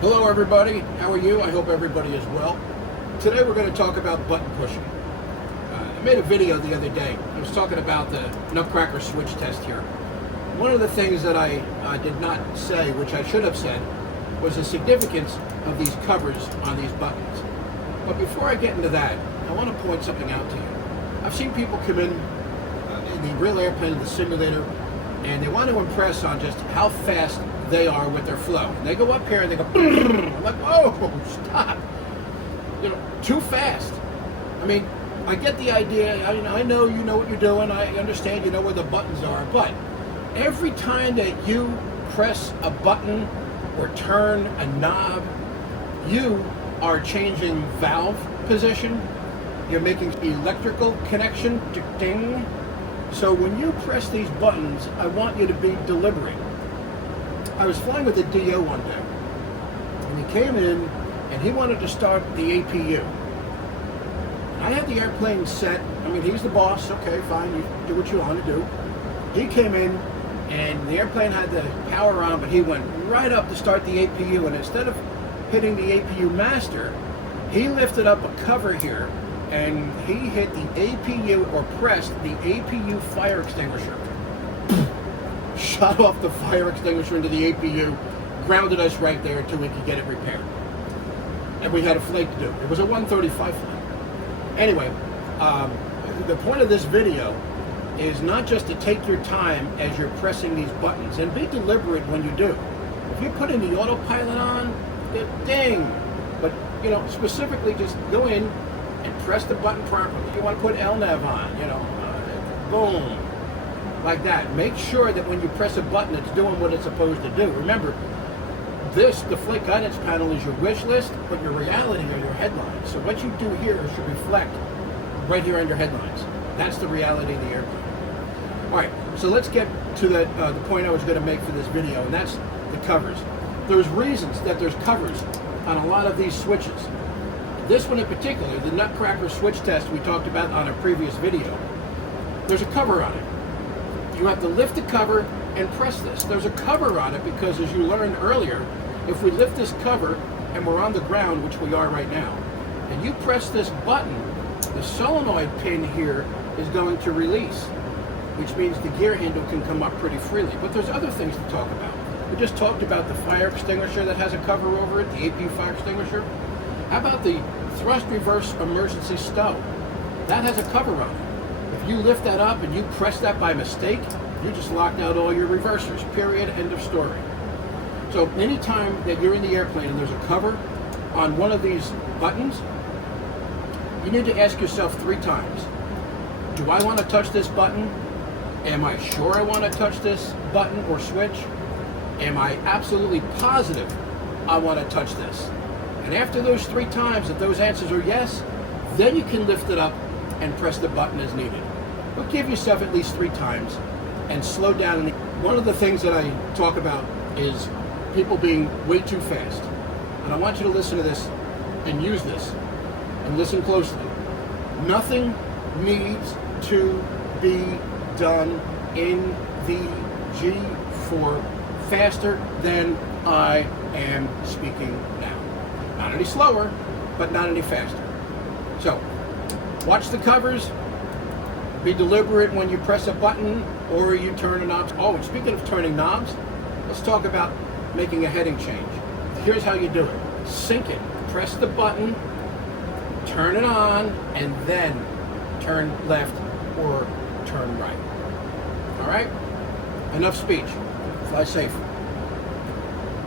Hello everybody, how are you? I hope everybody is well. Today we're going to talk about button pushing. I made a video the other day. I was talking about the Nutcracker switch test here. One of the things that I did not say, which I should have said, was the significance of these covers on these buttons. But before I get into that, I want to point something out to you. I've seen people come in the real airplane, in the simulator, and they want to impress on just how fast they are with their flow. And they go up here and they go, I'm like, oh, stop. You know, too fast. I mean, I get the idea. I know you know what you're doing. I understand you know where the buttons are. But every time that you press a button or turn a knob, you are changing valve position. You're making electrical connection. Ding. So when you press these buttons, I want you to be deliberate. I was flying with a DO one day, and he came in, and he wanted to start the APU. I had the airplane set. I mean, he's the boss. Okay, fine, you do what you want to do. He came in, and the airplane had the power on, but he went right up to start the APU, and instead of hitting the APU master, he lifted up a cover here, and he hit the APU, or pressed the APU fire extinguisher. Shot off the fire extinguisher into the APU, grounded us right there until we could get it repaired. And we had a flight to do. It was a 135 flight. Anyway, the point of this video is not just to take your time as you're pressing these buttons, and be deliberate when you do. If you put in the autopilot on, ding! But, you know, specifically just go in and press the button properly. You want to put LNAV on, boom. Like that. Make sure that when you press a button, it's doing what it's supposed to do. Remember, the flight guidance panel is your wish list, but your reality are your headlines. So what you do here should reflect right here on your headlines. That's the reality of the airplane. All right, so let's get to the point I was going to make for this video, and that's the covers. There's reasons that there's covers on a lot of these switches. This one in particular, the Nutcracker switch test we talked about on a previous video, there's a cover on it. You have to lift the cover and press this. There's a cover on it because, as you learned earlier, if we lift this cover and we're on the ground, which we are right now, and you press this button, the solenoid pin here is going to release, which means the gear handle can come up pretty freely. But there's other things to talk about. We just talked about the fire extinguisher that has a cover over it, the APU fire extinguisher. How about the thrust reverse emergency stow? That has a cover on it. If you lift that up and you press that by mistake, you just locked out all your reversers, period, end of story. So anytime that you're in the airplane and there's a cover on one of these buttons, you need to ask yourself 3 times, do I want to touch this button? Am I sure I want to touch this button or switch? Am I absolutely positive I want to touch this? And after those 3 times, if those answers are yes, then you can lift it up and press the button as needed. But give yourself at least 3 times and slow down. One of the things that I talk about is people being way too fast. And I want you to listen to this and use this and listen closely. Nothing needs to be done in the G4 faster than I am speaking now. Not any slower, but not any faster. So, watch the covers, be deliberate when you press a button or you turn a knob. Oh, and speaking of turning knobs, let's talk about making a heading change. Here's how you do it. Sync it. Press the button, turn it on, and then turn left or turn right. All right? Enough speech. Fly safe.